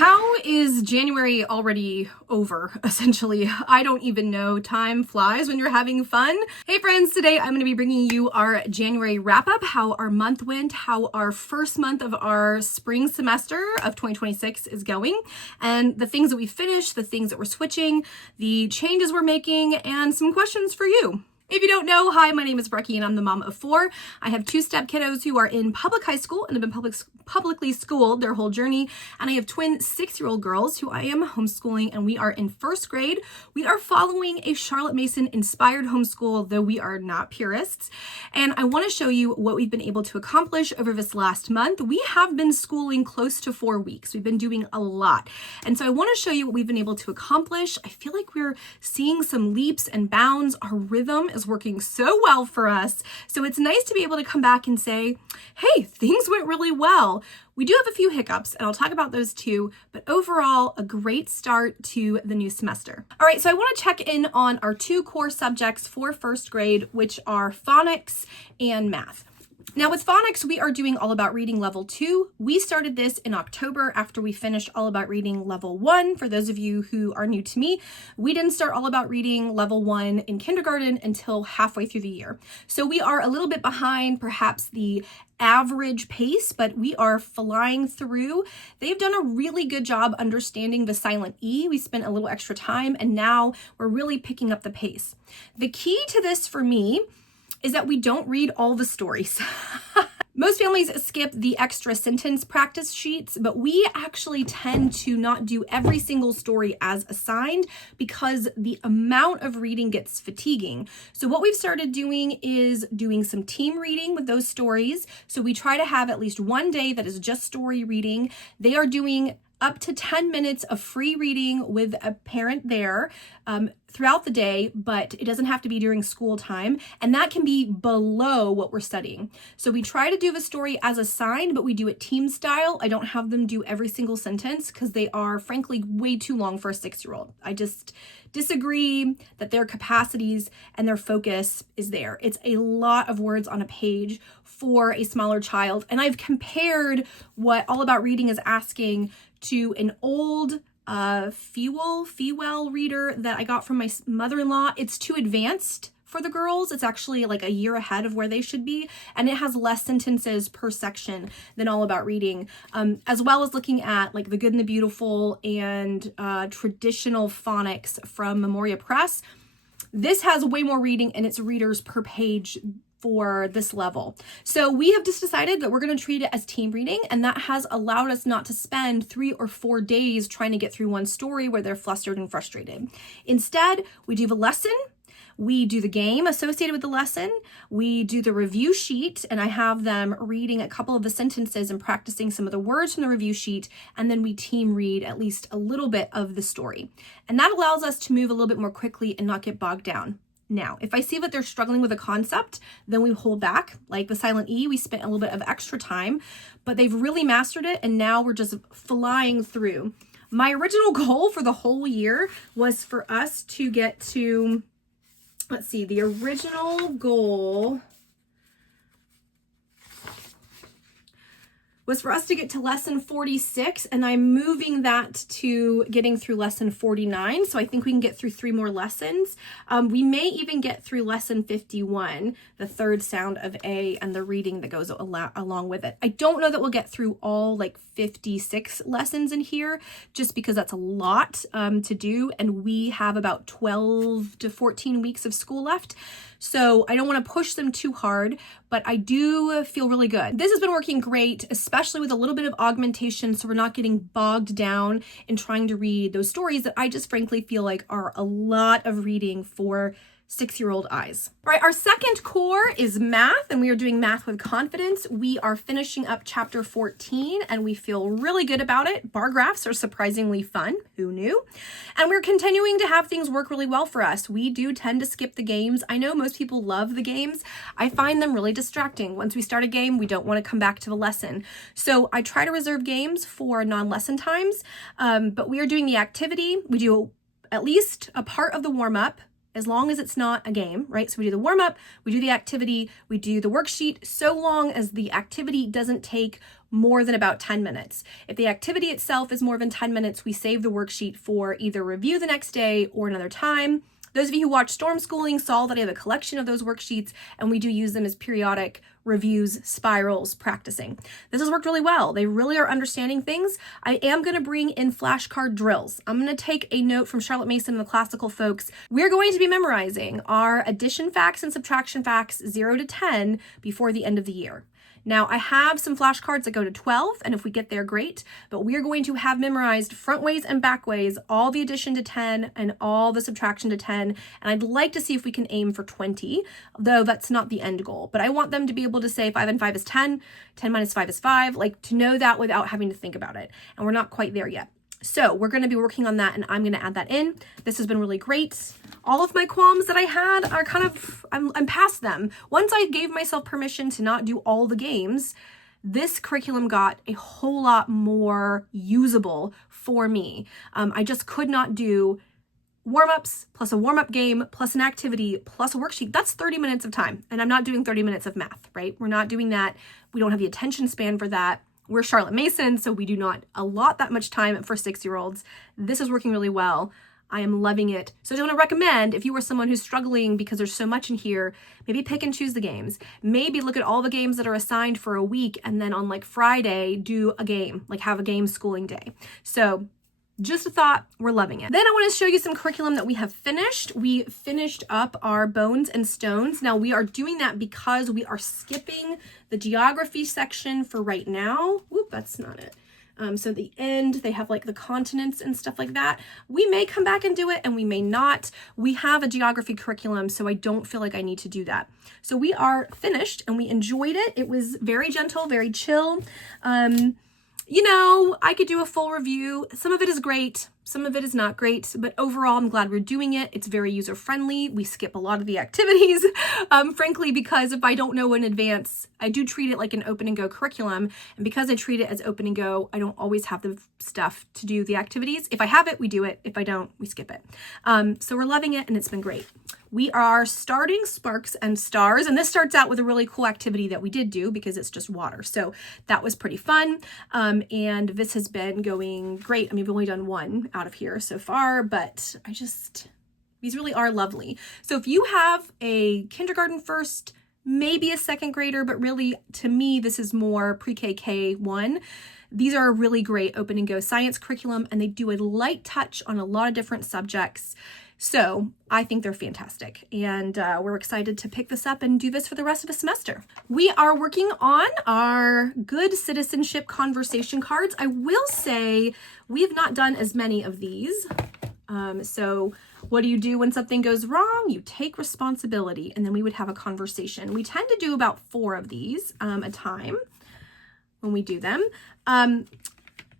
How is January already over, essentially? I don't even know. Time flies when you're having fun. Hey friends, today I'm going to be bringing you our January wrap-up, how our month went, how our first month of our spring semester of 2026 is going, and the things that we finished, the things that we're switching, the changes we're making, and some questions for you. If you don't know, hi, my name is Brecky and I'm the mom of 4. I have 2 step kiddos who are in public high school and have been publicly schooled their whole journey. And I have twin 6-year-old girls who I am homeschooling, and we are in 1st grade. We are following a Charlotte Mason inspired homeschool, though we are not purists. And I want to show you what we've been able to accomplish over this last month. We have been schooling close to 4 weeks. We've been doing a lot. And so I want to show you what we've been able to accomplish. I feel like we're seeing some leaps and bounds. Our rhythm is working so well for us. So it's nice to be able to come back and say, hey, things went really well. We do have a few hiccups, and I'll talk about those too, but overall, a great start to the new semester. All right, so I want to check in on our 2 core subjects for 1st grade, which are phonics and math. Now with phonics, we are doing All About Reading Level 2. We started this in October after we finished All About Reading Level 1. For those of you who are new to me, we didn't start All About Reading Level 1 in kindergarten until halfway through the year. So we are a little bit behind perhaps the average pace, but we are flying through. They've done a really good job understanding the silent E. We spent a little extra time, and now we're really picking up the pace. The key to this for me is that we don't read all the stories. Most families skip the extra sentence practice sheets, but we actually tend to not do every single story as assigned because the amount of reading gets fatiguing. So what we've started doing is doing some team reading with those stories. So we try to have at least one day that is just story reading. They are doing up to 10 minutes of free reading with a parent there throughout the day, but it doesn't have to be during school time, and that can be below what we're studying. So we try to do the story as assigned, but we do it team style. I don't have them do every single sentence because they are frankly way too long for a 6-year-old. I just disagree that their capacities and their focus is there. It's a lot of words on a page for a smaller child, and I've compared what All About Reading is asking to an old Fewell reader that I got from my mother-in-law. It's too advanced for the girls. It's actually like a year ahead of where they should be, and it has less sentences per section than All About Reading, as well as looking at like The Good and the Beautiful and traditional phonics from Memoria Press. This has way more reading in its readers per page for this level. So we have just decided that we're going to treat it as team reading, and that has allowed us not to spend 3 or 4 days trying to get through one story where they're flustered and frustrated. Instead, we do the lesson, we do the game associated with the lesson, we do the review sheet, and I have them reading a couple of the sentences and practicing some of the words from the review sheet, and then we team read at least a little bit of the story. And that allows us to move a little bit more quickly and not get bogged down. Now, if I see that they're struggling with a concept, then we hold back. Like the silent E, we spent a little bit of extra time, but they've really mastered it, and now we're just flying through. My original goal for the whole year was for us to get to, let's see, the original goal was for us to get to lesson 46, and I'm moving that to getting through lesson 49. So I think we can get through 3 more lessons. We may even get through lesson 51, the 3rd sound of A and the reading that goes along with it. I don't know that we'll get through all like 56 lessons in here, just because that's a lot to do, and we have about 12 to 14 weeks of school left. So I don't want to push them too hard, but I do feel really good. This has been working great, especially with a little bit of augmentation, so we're not getting bogged down in trying to read those stories that I just frankly feel like are a lot of reading for 6-year-old eyes. All right, our second core is math, and we are doing math with confidence. We are finishing up chapter 14, and we feel really good about it. Bar graphs are surprisingly fun. Who knew? And we're continuing to have things work really well for us. We do tend to skip the games. I know most people love the games. I find them really distracting. Once we start a game, we don't want to come back to the lesson. So I try to reserve games for non-lesson times, but we are doing the activity. We do at least a part of the warm-up. as long as it's not a game, right? So we do the warm up, we do the activity, we do the worksheet, so long as the activity doesn't take more than about 10 minutes. If the activity itself is more than 10 minutes, we save the worksheet for either review the next day or another time. Those of you who watch Storm Schooling saw that I have a collection of those worksheets, and we do use them as periodic reviews, spirals, practicing. This has worked really well. They really are understanding things. I am going to bring in flashcard drills. I'm going to take a note from Charlotte Mason and the classical folks. We're going to be memorizing our addition facts and subtraction facts 0 to 10 before the end of the year. Now, I have some flashcards that go to 12, and if we get there, great, but we're going to have memorized front ways and back ways, all the addition to 10 and all the subtraction to 10, and I'd like to see if we can aim for 20, though that's not the end goal, but I want them to be able to say 5 and 5 is 10, 10 minus 5 is 5, like to know that without having to think about it, and we're not quite there yet. So we're going to be working on that, and I'm going to add that in. This has been really great. All of my qualms that I had are kind of, I'm past them. Once I gave myself permission to not do all the games, this curriculum got a whole lot more usable for me. I just could not do warm-ups plus a warm-up game plus an activity plus a worksheet. That's 30 minutes of time, and I'm not doing 30 minutes of math, right? We're not doing that. We don't have the attention span for that. We're Charlotte Mason, so we do not allot that much time for 6-year-olds. This is working really well. I am loving it. So I just want to recommend, if you are someone who's struggling because there's so much in here, maybe pick and choose the games. Maybe look at all the games that are assigned for a week, and then on like Friday, do a game, like have a game schooling day. So just a thought, we're loving it. Then I want to show you some curriculum that we have finished. We finished up our bones and stones. Now we are doing that because we are skipping the geography section for right now. Whoop, that's not it. So at the end, they have like the continents and stuff like that. We may come back and do it, and we may not. We have a geography curriculum, so I don't feel like I need to do that. So we are finished, and we enjoyed it. It was very gentle, very chill. You know, I could do a full review. Some of it is great, some of it is not great, but overall, I'm glad we're doing it. It's very user-friendly. We skip a lot of the activities, frankly, because if I don't know in advance, I do treat it like an open and go curriculum. And because I treat it as open and go, I don't always have the stuff to do the activities. If I have it, we do it. If I don't, we skip it. So we're loving it, and it's been great. We are starting Sparks and Stars, and this starts out with a really cool activity that we did do because it's just water. So that was pretty fun, and this has been going great. I mean, we've only done one out of here so far, but these really are lovely. So if you have a kindergarten first, maybe a second grader, but really to me, this is more pre-K K1. These are a really great open and go science curriculum, and they do a light touch on a lot of different subjects. So I think they're fantastic, and we're excited to pick this up and do this for the rest of the semester. We are working on our good citizenship conversation cards. I will say we have not done as many of these. So what do you do when something goes wrong? You take responsibility, and then we would have a conversation. We tend to do about 4 of these a time when we do them.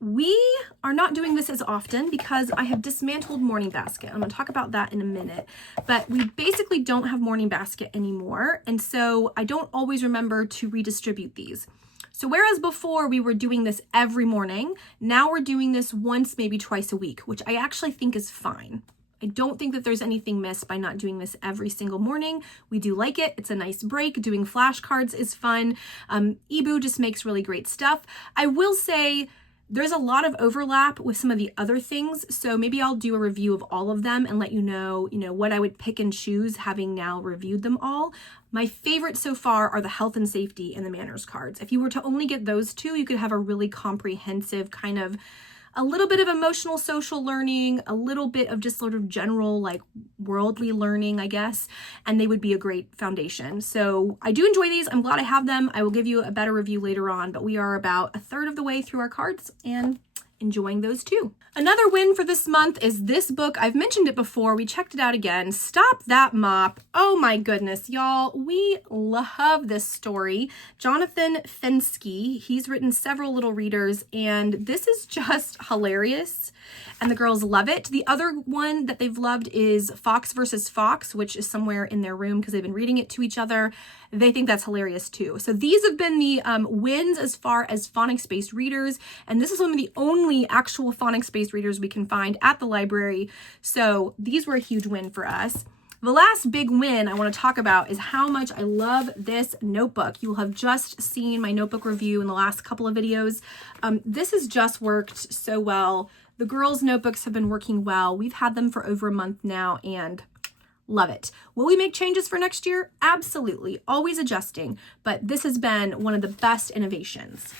We are not doing this as often because I have dismantled Morning Basket. I'm going to talk about that in a minute, but we basically don't have Morning Basket anymore, and so I don't always remember to redistribute these. So whereas before we were doing this every morning, now we're doing this once, maybe twice a week, which I actually think is fine. I don't think that there's anything missed by not doing this every single morning. We do like it. It's a nice break. Doing flashcards is fun. Ebu just makes really great stuff. I will say there's a lot of overlap with some of the other things, so maybe I'll do a review of all of them and let you know, what I would pick and choose having now reviewed them all. My favorites so far are the health and safety and the manners cards. If you were to only get those 2, you could have a really comprehensive kind of a little bit of emotional social learning, a little bit of just sort of general like worldly learning, I guess, and they would be a great foundation. So I do enjoy these. I'm glad I have them. I will give you a better review later on, but we are about a third of the way through our cards and enjoying those too. Another win for this month is this book. I've mentioned it before. We checked it out again. Stop That Mop. Oh my goodness, y'all. We love this story. Jonathan Fenske, he's written several little readers, and this is just hilarious, and the girls love it. The other one that they've loved is Fox versus Fox, which is somewhere in their room because they've been reading it to each other. They think that's hilarious too. So these have been the wins as far as phonics-based readers, and this is one of the only actual phonics-based readers we can find at the library. So these were a huge win for us. The last big win I want to talk about is how much I love this notebook. You will have just seen my notebook review in the last couple of videos. This has just worked so well. The girls' notebooks have been working well. We've had them for over a month now and love it. Will we make changes for next year? Absolutely. Always adjusting, but this has been one of the best innovations.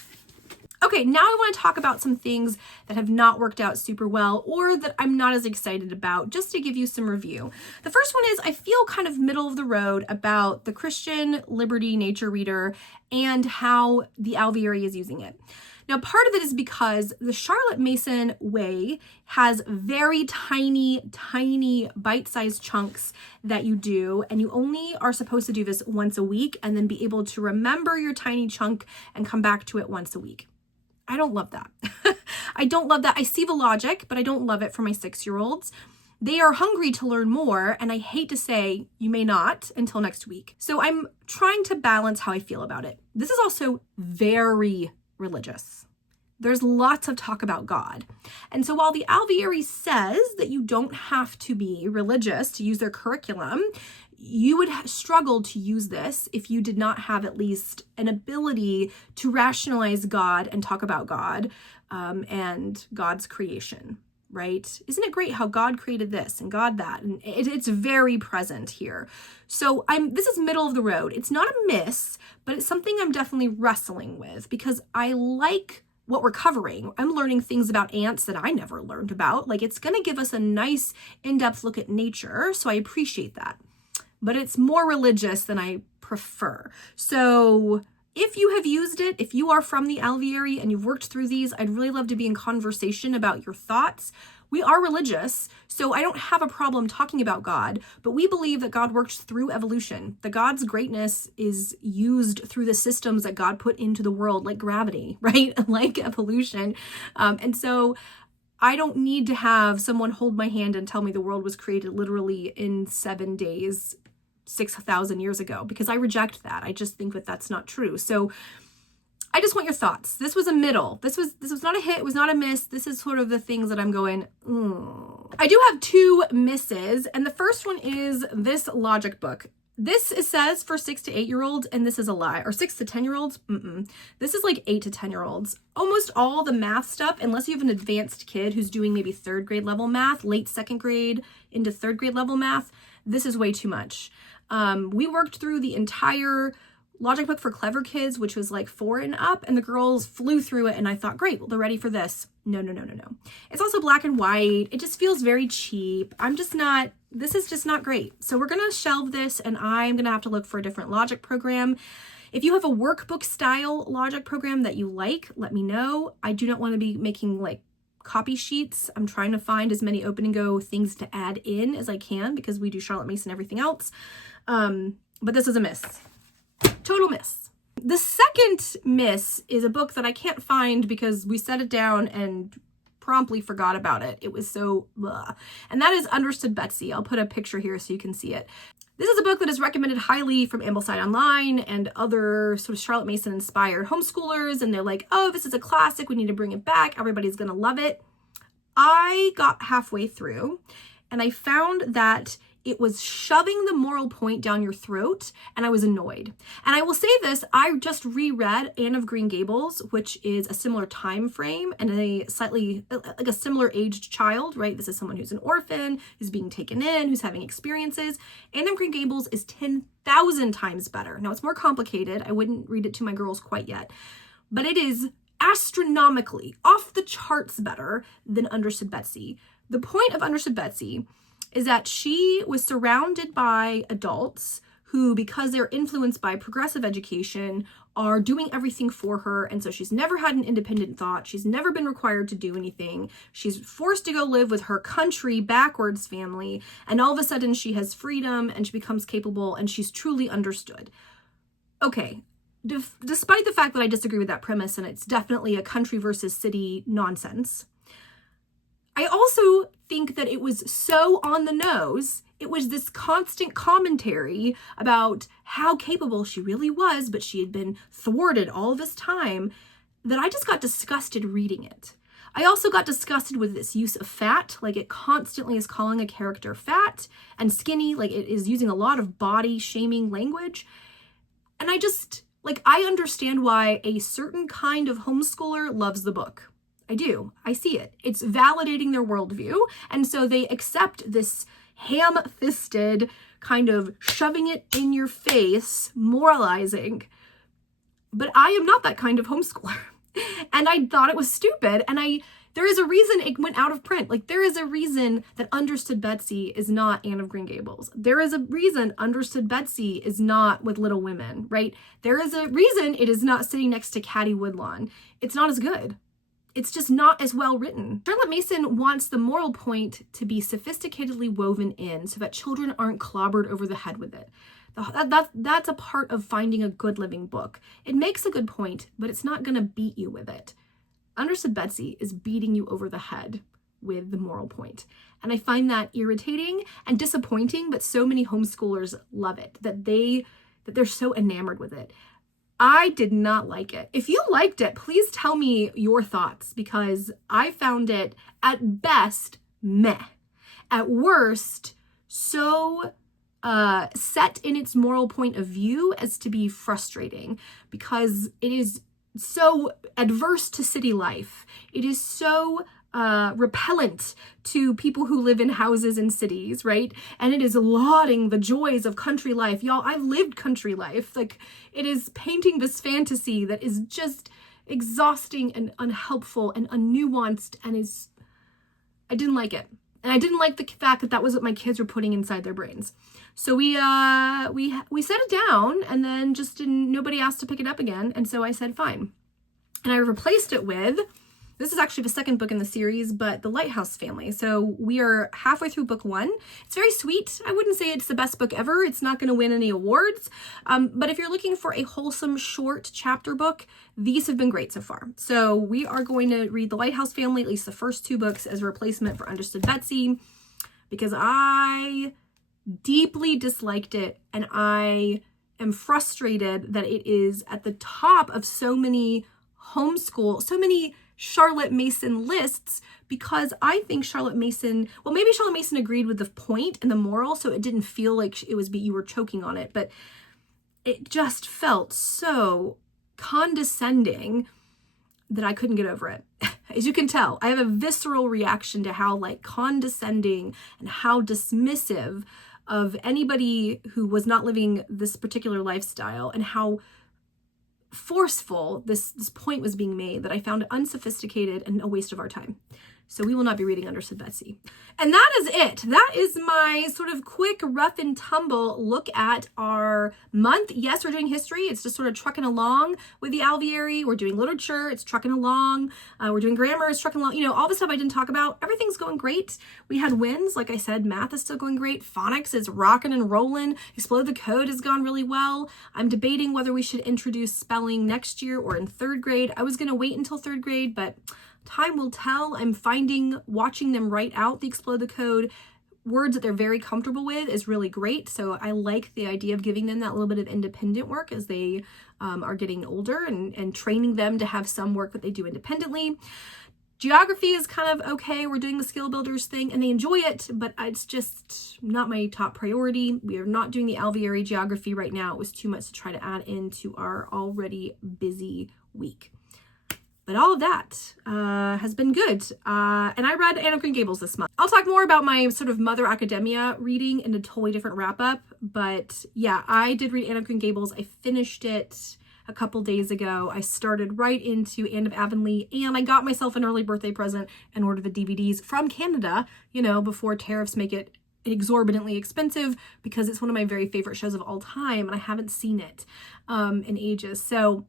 Okay, now I want to talk about some things that have not worked out super well or that I'm not as excited about, just to give you some review. The first one is I feel kind of middle of the road about the Christian Liberty Nature Reader and how the Alviary is using it. Now, part of it is because the Charlotte Mason way has very tiny bite-sized chunks that you do, and you only are supposed to do this once a week and then be able to remember your tiny chunk and come back to it once a week. I don't love that. I don't love that. I see the logic, but I don't love it for my 6-year-olds. They are hungry to learn more, and I hate to say you may not until next week. So I'm trying to balance how I feel about it. This is also very religious. There's lots of talk about God. And so while the Alviary says that you don't have to be religious to use their curriculum, you would struggle to use this if you did not have at least an ability to rationalize God and talk about God and God's creation, right? Isn't it great how God created this and God that? And it's very present here. So this is middle of the road. It's not a miss, but it's something I'm definitely wrestling with because I like what we're covering. I'm learning things about ants that I never learned about. Like, it's going to give us a nice in-depth look at nature. So I appreciate that. But it's more religious than I prefer. So if you have used it, if you are from the Alviary and you've worked through these, I'd really love to be in conversation about your thoughts. We are religious, so I don't have a problem talking about God, but we believe that God works through evolution, that God's greatness is used through the systems that God put into the world, like gravity, right? Like evolution. And so I don't need to have someone hold my hand and tell me the world was created literally in 7 days, 6,000 years ago, because I reject that. I just think that that's not true. So I just want your thoughts. This was a middle. This was not a hit. It was not a miss. This is sort of the things that I'm going, I do have 2 misses. And the first one is this logic book. This it says for 6 to 8-year-olds, and this is a lie. Or 6 to 10-year-olds. This is like 8 to 10-year-olds. Almost all the math stuff, unless you have an advanced kid who's doing maybe 3rd grade level math, late 2nd grade into 3rd grade level math, this is way too much. We worked through the entire logic book for clever kids, which was like 4 and up, and the girls flew through it, and I thought, great, well, they're ready for this. No. It's also black and white. It just feels very cheap. This is just not great. So we're going to shelve this, and I'm going to have to look for a different logic program. If you have a workbook style logic program that you like, let me know. I do not want to be making like copy sheets. I'm trying to find as many open and go things to add in as I can because we do Charlotte Mason and everything else. But this is a miss. Total miss. The second miss is a book that I can't find because we set it down and promptly forgot about it. It was so blah. And that is Understood Betsy. I'll put a picture here so you can see it. This is a book that is recommended highly from Ambleside Online and other sort of Charlotte Mason inspired homeschoolers. And they're like, oh, this is a classic. We need to bring it back. Everybody's going to love it. I got halfway through and I found that it was shoving the moral point down your throat, and I was annoyed. And I will say this, I just reread Anne of Green Gables, which is a similar time frame and a slightly, like a similar aged child, right? This is someone who's an orphan, who's being taken in, who's having experiences. Anne of Green Gables is 10,000 times better. Now, it's more complicated. I wouldn't read it to my girls quite yet, but it is astronomically off the charts better than Understood Betsy. The point of Understood Betsy is that she was surrounded by adults who, because they're influenced by progressive education, are doing everything for her. And so she's never had an independent thought. She's never been required to do anything. She's forced to go live with her country backwards family. And all of a sudden she has freedom and she becomes capable and she's truly understood. Okay, despite the fact that I disagree with that premise and it's definitely a country versus city nonsense, I also think that it was so on the nose. It was this constant commentary about how capable she really was, but she had been thwarted all this time, that I just got disgusted reading it. I also got disgusted with this use of fat. Like, it constantly is calling a character fat and skinny. Like, it is using a lot of body shaming language. And I just, like, I understand why a certain kind of homeschooler loves the book. I do. I see it. It's validating their worldview. And so they accept this ham-fisted kind of shoving it in your face, moralizing. But I am not that kind of homeschooler. And I thought it was stupid. And there is a reason it went out of print. Like, there is a reason that Understood Betsy is not Anne of Green Gables. There is a reason Understood Betsy is not with Little Women, right? There is a reason it is not sitting next to Caddy Woodlawn. It's not as good. It's just not as well written. Charlotte Mason wants the moral point to be sophisticatedly woven in so that children aren't clobbered over the head with it. That's a part of finding a good living book. It makes a good point, but it's not going to beat you with it. Understood Betsy is beating you over the head with the moral point. And I find that irritating and disappointing, but so many homeschoolers love it, that they're so enamored with it. I did not like it. If you liked it, please tell me your thoughts, because I found it at best meh. At worst, so set in its moral point of view as to be frustrating, because it is so adverse to city life. It is so repellent to people who live in houses in cities, right? And it is lauding the joys of country life. Y'all, I've lived country life. Like, it is painting this fantasy that is just exhausting and unhelpful and unnuanced, and I didn't like it. And I didn't like the fact that that was what my kids were putting inside their brains. So we set it down, and then nobody asked to pick it up again. And so I said, fine. And I replaced it with, this is actually the second book in the series, but The Lighthouse Family. So we are halfway through book 1. It's very sweet. I wouldn't say it's the best book ever. It's not going to win any awards. But if you're looking for a wholesome, short chapter book, these have been great so far. So we are going to read The Lighthouse Family, at least the first 2 books, as a replacement for Understood Betsy, because I deeply disliked it, and I am frustrated that it is at the top of so many Charlotte Mason lists, because I think Charlotte Mason, well, maybe Charlotte Mason agreed with the point and the moral, so it didn't feel like you were choking on it, but it just felt so condescending that I couldn't get over it. As you can tell, I have a visceral reaction to how condescending and how dismissive of anybody who was not living this particular lifestyle, and how forceful this point was being made, that I found it unsophisticated and a waste of our time. So we will not be reading Understood Betsy. And that is it. That is my sort of quick, rough and tumble look at our month. Yes, we're doing history. It's just sort of trucking along with the alveary. We're doing literature. It's trucking along. We're doing grammar. It's trucking along. All the stuff I didn't talk about. Everything's going great. We had wins. Like I said, math is still going great. Phonics is rocking and rolling. Explode the Code has gone really well. I'm debating whether we should introduce spelling next year or in 3rd grade. I was going to wait until 3rd grade, but time will tell. I'm finding watching them write out the Explode the Code words that they're very comfortable with is really great. So I like the idea of giving them that little bit of independent work as they are getting older, and training them to have some work that they do independently. Geography is kind of okay. We're doing the skill builders thing and they enjoy it, but it's just not my top priority. We are not doing the alveary geography right now. It was too much to try to add into our already busy week. But all of that has been good. And I read Anne of Green Gables this month. I'll talk more about my sort of Mother Academia reading in a totally different wrap up. But yeah, I did read Anne of Green Gables. I finished it a couple days ago. I started right into Anne of Avonlea, and I got myself an early birthday present and ordered the DVDs from Canada, before tariffs make it exorbitantly expensive, because it's one of my very favorite shows of all time and I haven't seen it in ages. So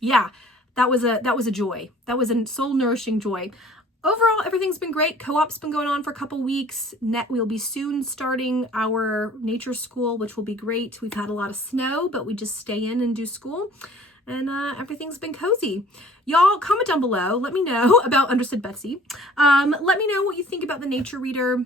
yeah. That was a joy. That was a soul-nourishing joy. Overall, everything's been great. Co-op's been going on for a couple weeks. We'll be soon starting our nature school, which will be great. We've had a lot of snow, but we just stay in and do school. And everything's been cozy. Y'all, comment down below. Let me know about Understood Betsy. Let me know what you think about the Nature Reader.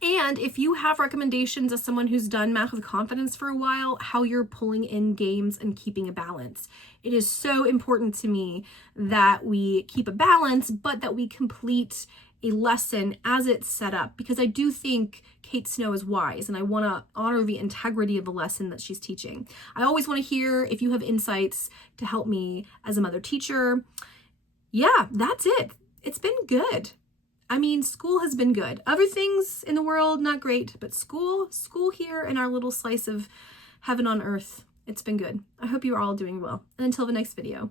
And if you have recommendations as someone who's done Math with Confidence for a while, how you're pulling in games and keeping a balance. It is so important to me that we keep a balance, but that we complete a lesson as it's set up, because I do think Kate Snow is wise and I want to honor the integrity of the lesson that she's teaching. I always want to hear if you have insights to help me as a mother teacher. Yeah, that's it. It's been good. I mean, school has been good. Other things in the world, not great, but school here in our little slice of heaven on earth, it's been good. I hope you're all doing well. And until the next video.